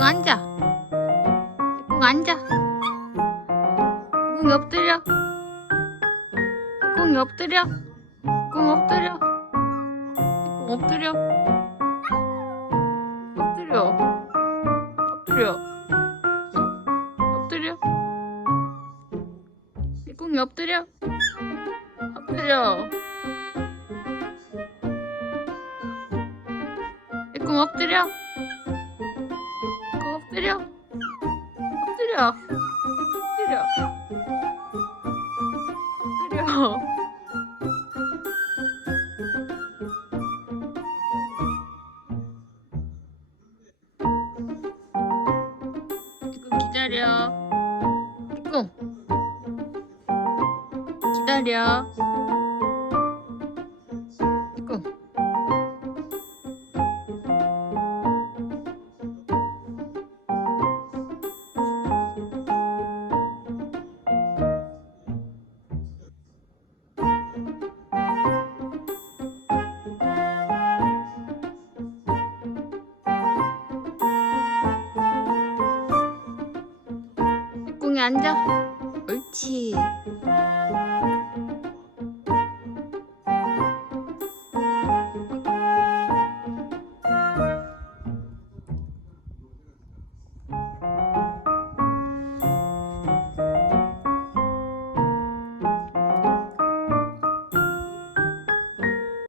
꽁 앉아. 꽁 앉아. 꽁이 엎드려. 꽁이 엎드려. 꽁 엎드려. 꽁 엎드려. 엎드려. 엎드려. 엎드려. 꽁이 엎드려. 엎드려. 꽁 엎드려. 꽁 엎드려. 엎드려. 엎드려. 엎드려. 꽁 기다려. 꽁. 기다려. 앉아. 옳지.